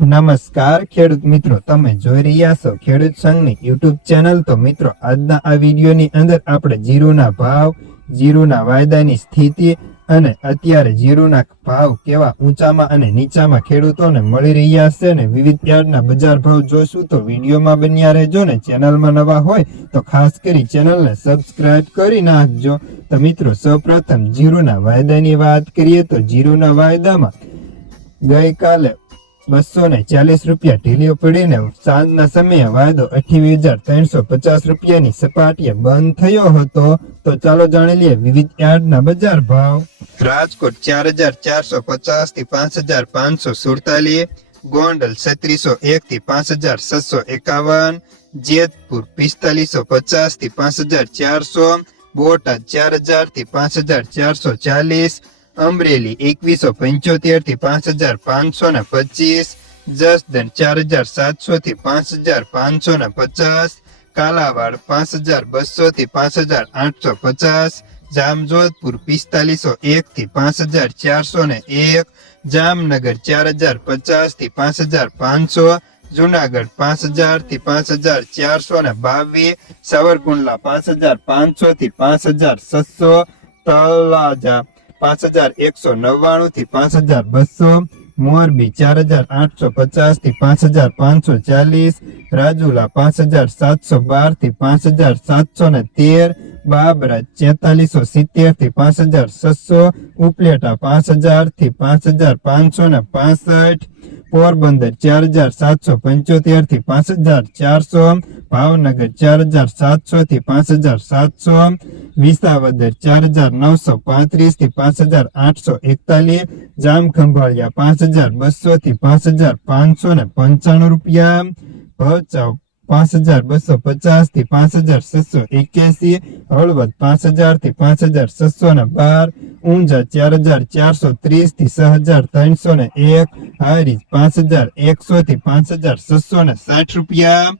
નમસ્કાર ખેડૂત મિત્રો, તમે જોઈ રહ્યા છો ખેડૂત સંઘની યુટ્યુબ ચેનલ। તો મિત્રો, આજના આ વિડીયોની અંદર આપણે જીરુના ભાવ, જીરુના વાયદાની સ્થિતિ અને અત્યારે જીરુના ભાવ કેવા ઊંચામાં અને નીચામાં ખેડૂતોને મળી રહ્યા છે ને વિવિધ યાર્ડના બજાર ભાવ જોઈશું। તો વિડીયોમાં બન્યા રહેજો ને ચેનલમાં નવા હોય તો ખાસ કરી ચેનલને સબસ્ક્રાઇબ કરી નાખજો। તો મિત્રો, સૌપ્રથમ જીરુના વાયદાની વાત કરીએ તો જીરુના વાયદામાં ગઈકાલે 240 રૂપિયા ઢીલીઓ પડીને સાંજના સમયે વાયદો 28,350 રૂપિયાની સપાટીએ બંધ થયો હતો। તો ચાલો જાણી લઈએ વિવિધ યાર્ડના બજાર ભાવ। રાજકોટ 4,450 થી 5,547, ગોંડલ 3,601 થી 5,651, જેતપુર 4,550 થી 5,400, બોટાદ 4,000 થી 5,440, અમરેલી 2,175 થી 5,525, જસદણ 4,700 થી 5,550, કાલાવાડ 5,200 થી 5,850, જામજોધપુર 4,501 થી 5,401, જામનગર 4,050 થી 5,500, જુનાગઢ 5,000 થી 5,422, સાવરકુંડલા 5,500 થી 5,600, તળાજા 5,199 થી 5,200, મોરબી 4,850 થી 5,540, રાજુલા 5,712 થી 5,713, બાબરા 4,470 થી 5,600, ઉપલેટા 5,000 થી 5,565, પોરબંદર 4,775 થી 5,400, ભાવનગર 4,700 થી 5,700, વિસાવદર 4,935 થી 5,841, જામખંભાળિયા 5,200 થી 5,595 રૂપિયા, ભચાઉ 5,250 થી 5,681, હળવદ 5,000 થી 5,612, ઊંઝા 4,430 થી 6,301, હારીજ 5,100 થી 5,660 રૂપિયા।